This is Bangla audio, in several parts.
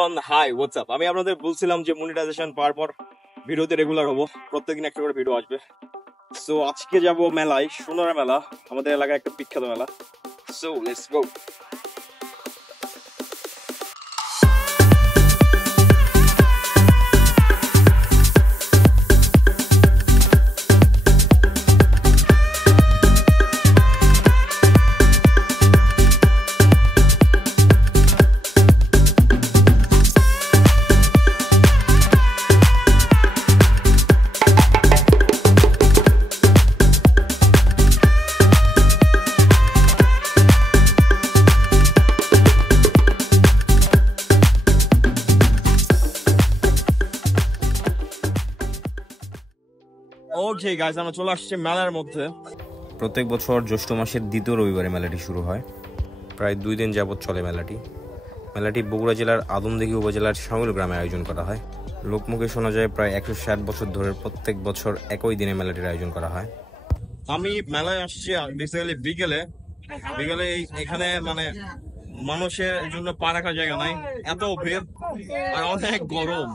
Everyone, high what's up. আমি আপনাদের বলছিলাম যে মনিটাইজেশন পাওয়ার পর ভিডিওতে রেগুলার হবো, প্রত্যেকদিন একটা করে ভিডিও আসবে। সো আজকে যাব মেলায়, সোনার মেলা, আমাদের এলাকায় একটা বিখ্যাত মেলা। So let's go. Okay guys, আমরা চলে আসছি মেলার মধ্যে। প্রত্যেক বছর জ্যৈষ্ঠ মাসের দ্বিতীয় রবিবারে মেলাটি শুরু হয়। প্রায় 2 দিন যাবৎ চলে মেলাটি বগুড়া জেলার আদমদীঘি উপজেলার শামিল গ্রামে আয়োজন করা হয়। লোকমুখে শোনা যায় প্রায় 160 বছর ধরে প্রত্যেক বছর একই দিনে মেলাটির আয়োজন করা হয়। আমি মেলায় আসছি বেসিক্যালি বিকেলে। এখানে মানে মানুষের জন্য পা রাখার জায়গা নাই, এত ভিড় আর অনেক গরম।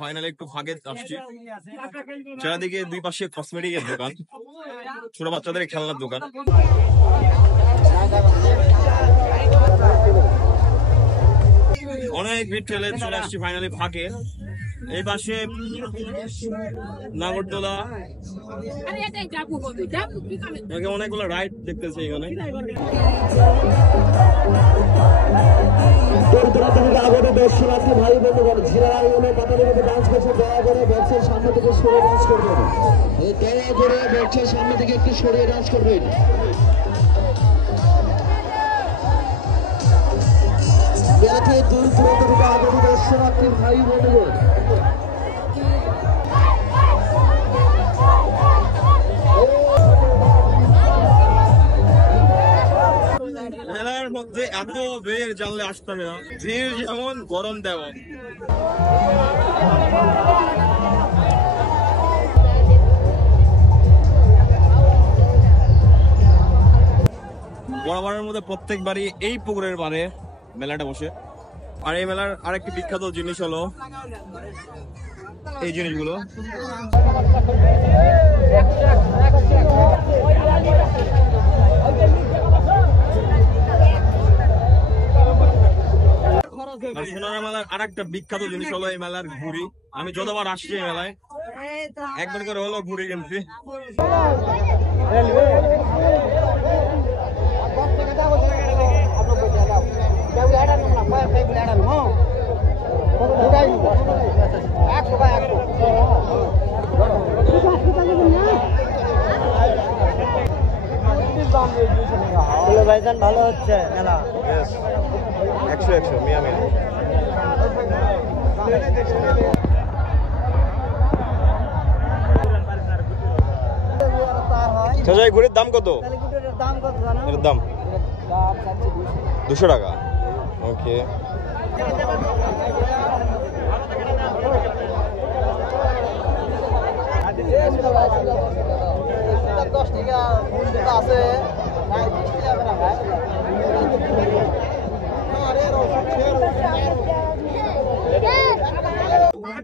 ফাইনালি একটু ফাঁকে আসছি। চারিদিকে দুই পাশে কসমেটিকের দোকান, ছোট বাচ্চাদের খেলনার দোকান। অনেক ভিড় ঠেলে চলে আসছি ফাইনালি ফাঁকে। এই পাশে নাগরদোলা, অনেকগুলো রাইড দেখতেছি এখানে। দর্শনার্থী ভাই বন্ধুগণ, ডান্স করছে, দয়া করে বক্সের সামনে থেকে সরে ডান্স করবেন। দয়া করে বক্সের সামনে থেকে একটু সরিয়ে ডান্স করবেন। মেলাতে দূর দূরান্ত থেকে আগত দর্শনার্থী ভাই বন্ধুগণ, মেলার মধ্যে এত ভিড় জানলে আসতে হবে না। ভিড় যেমন গরম তেমন। বরাবরের মধ্যে প্রত্যেকবারই এই পুকুরের পাড়ে মেলাটা বসে। আর এই মেলার আরেকটি বিখ্যাত জিনিস হলো এই জিনিসগুলো। সোনার মেলার আরেকটা বিখ্যাত জিনিস হলো এই মেলার ঘুড়ি। আমি যতবার আসছি এই মেলায় একবার করে হলো ঘুড়ি কিনছি। ভাইজান ভালো হচ্ছে মেলা। 100 মিয়া মিয়া। ঘুড়ির দাম কত? এর দাম 200 টাকা। ওকে,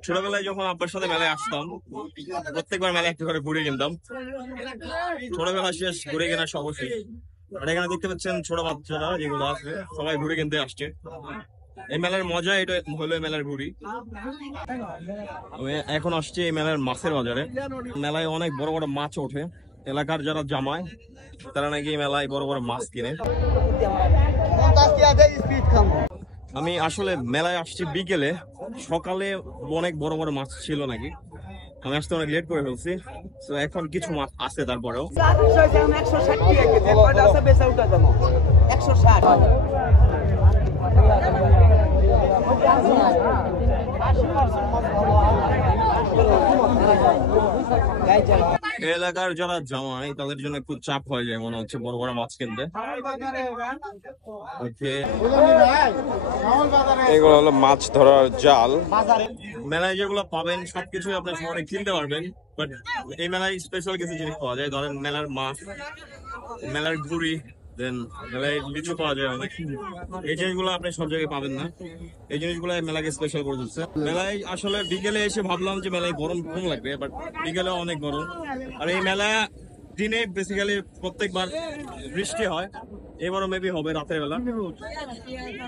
ছোটবেলায় যখন আব্বার সাথে মেলায় আসতাম, প্রত্যেকবার মেলায় একটা করে ঘুরে কিনতাম। ছোটবেলা শেষ, ঘুরে কেনার সব শেষ। আর এখানে দেখতে পাচ্ছেন ছোট বাচ্চারা যেগুলো আছে সবাই ঘুরে কিনতে আসছে। এই মেলার মজা এটা হলো মেলার ঘুড়ি। এখন আসছে এই মেলার মাছের বাজারে। মেলায় অনেক বড় বড় মাছ ওঠে। এলাকার যারা জামায় তারা নাকি এই মেলায় বড় বড় মাছ কিনে। আমি আসলে মেলায় আসছি বিকেলে, সকালে অনেক বড় বড় মাছ ছিল নাকি, আমি আসতে অনেক লেট করে ফেলছি। তো এখন কিছু মাছ আছে, তারপরেও 160 এলাকার যারা জামাই তাদের জন্য একটু চাপ হয়ে যায় মনে হচ্ছে বড় বড় মাছ কিনতে। এগুলো হলো মাছ ধরার জাল। মেলায় যেগুলো পাবেন সবকিছু আপনার শহরে কিনতে পারবেন, বাট এই মেলায় স্পেশাল কিছু জিনিস পাওয়া যায়। ধরেন মেলার মাছ, মেলার ঘুড়ি, দেন মেলায় লিচু পাওয়া যায় অনেক। এই জিনিসগুলো আপনি সব জায়গায় পাবেন না, এই জিনিসগুলো মেলাকে স্পেশাল করে দিচ্ছে। মেলায় আসলে বিকেলে এসে ভাবলাম যে মেলায় গরম কম লাগবে, বাট বিকেলে অনেক গরম। আর এই মেলা দিনে বেসিক্যালি প্রত্যেকবার বৃষ্টি হয়, এবারও মেবি হবে রাতের বেলা।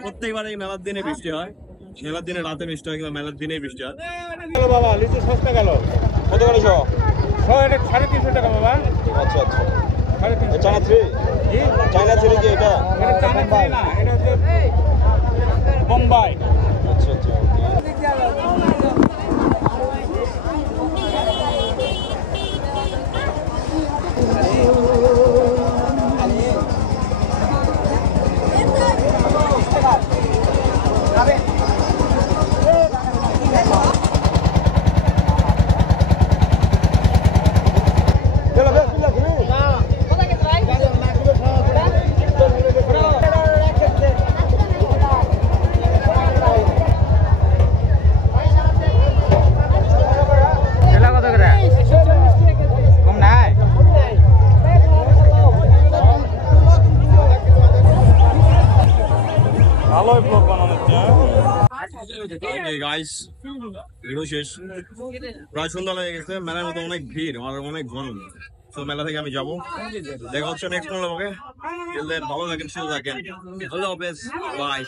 প্রত্যেকবার এই মেলার দিনে বৃষ্টি হয়, মেলার দিনে রাতে বৃষ্টি হয়, কিন্তু মেলার দিনে বৃষ্টি হয়। বাবা লিচু সস্তা গেল কত করে শো? 350 টাকা বাবা। আচ্ছা আচ্ছা, 350 চায়না থ্রি, চায়না থ্রি কি এটা? এটা চায়না থ্রি না, এটা হচ্ছে বোম্বাই। আচ্ছা আচ্ছা। এটা কত করে? কম নাই। ভালোই ব্লগ বানানো গাইস, ভিডিও শেষ, প্রায় সন্ধ্যা হয়ে গেছে। মেলার মতো অনেক ভিড় আর অনেক গরম, তো মেলা থেকে আমি যাবো। দেখা হচ্ছে নেক্সট ব্লগে। ভালো থাকেন, সুস্থ থাকেন, আল্লাহ হাফেজ, বাই।